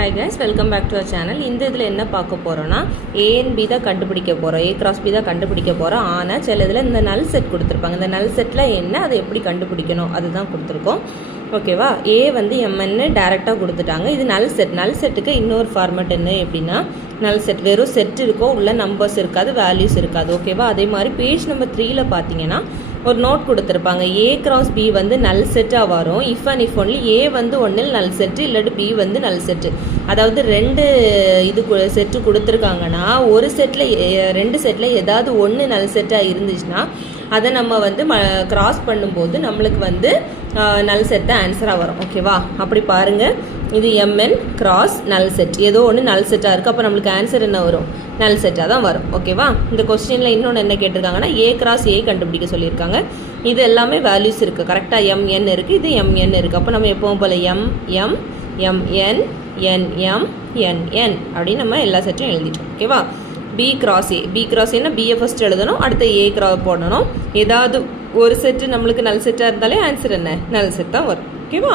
Hi guys, welcome back to our channel. இந்த இதில் என்ன பார்க்க போகிறோன்னா ஏஎன்பி தான் கண்டுபிடிக்க போகிறோம். ஏ கிராஸ் பி தான் கண்டுபிடிக்க போகிறோம். ஆனால் சில இதில் இந்த நல் செட் கொடுத்துருப்பாங்க. இந்த நல் செட்டில் என்ன, அதை எப்படி கண்டுபிடிக்கணும் அதுதான் கொடுத்துருக்கோம். ஓகேவா? ஏ வந்து எம்என்னு டேரெக்டாக கொடுத்துட்டாங்க. இது நல் செட். நல் செட்டுக்கு இன்னொரு ஃபார்மேட் என்ன எப்படின்னா, நல் செட் வெறும் செட் இருக்கும், உள்ள நம்பர்ஸ் இருக்காது, வேல்யூஸ் இருக்காது. ஓகேவா? அதே மாதிரி பேஜ் நம்பர் 3ல் பார்த்தீங்கன்னா ஒரு நோட் கொடுத்துருப்பாங்க. ஏ கிராஸ் பி வந்து நல் செட்டாக வரும் இஃப் அண்ட் இஃப் ஒன்லி ஏ வந்து ஒன்றில் நல் செட்டு இல்லாட்டி பி வந்து நல் செட்டு. அதாவது ரெண்டு இது செட்டு கொடுத்துருக்காங்கன்னா ஒரு செட்டில் ரெண்டு செட்டில் ஏதாவது ஒன்று நல் செட்டாக இருந்துச்சுன்னா அதை நம்ம வந்து கிராஸ் பண்ணும்போது நம்மளுக்கு வந்து நல் செட் தான் ஆன்சராக வரும். ஓகேவா? அப்படி பாருங்கள், இது எம்என் கிராஸ் நல் செட், ஏதோ ஒன்று நல் செட்டாக இருக்குது. அப்போ நம்மளுக்கு ஆன்சர் என்ன வரும்? நல் செட்டாக தான் வரும். ஓகேவா? இந்த கொஸ்டினில் இன்னொன்று என்ன கேட்டிருக்காங்கன்னா ஏ கிராஸ் ஏ கண்டுபிடிக்க சொல்லியிருக்காங்க. இது எல்லாமே வேல்யூஸ் இருக்குது. கரெக்டாக எம்என் இருக்குது, இது எம்என் இருக்குது. அப்போ நம்ம எப்பவும் போல் எம்எம் எம்என் என்எம் என்என் அப்படின்னு நம்ம எல்லா செட்டையும் எழுதிட்டோம். ஓகேவா? B cross A, B cross ஏன்னா பிஏ ஃபஸ்ட் எழுதணும், அடுத்த ஏ கிராஸ் போடணும். ஏதாவது ஒரு செட்டு நம்மளுக்கு நல் செட்டாக இருந்தாலே ஆன்சர் என்ன? நல் செட் தான் வரும். ஓகேவா?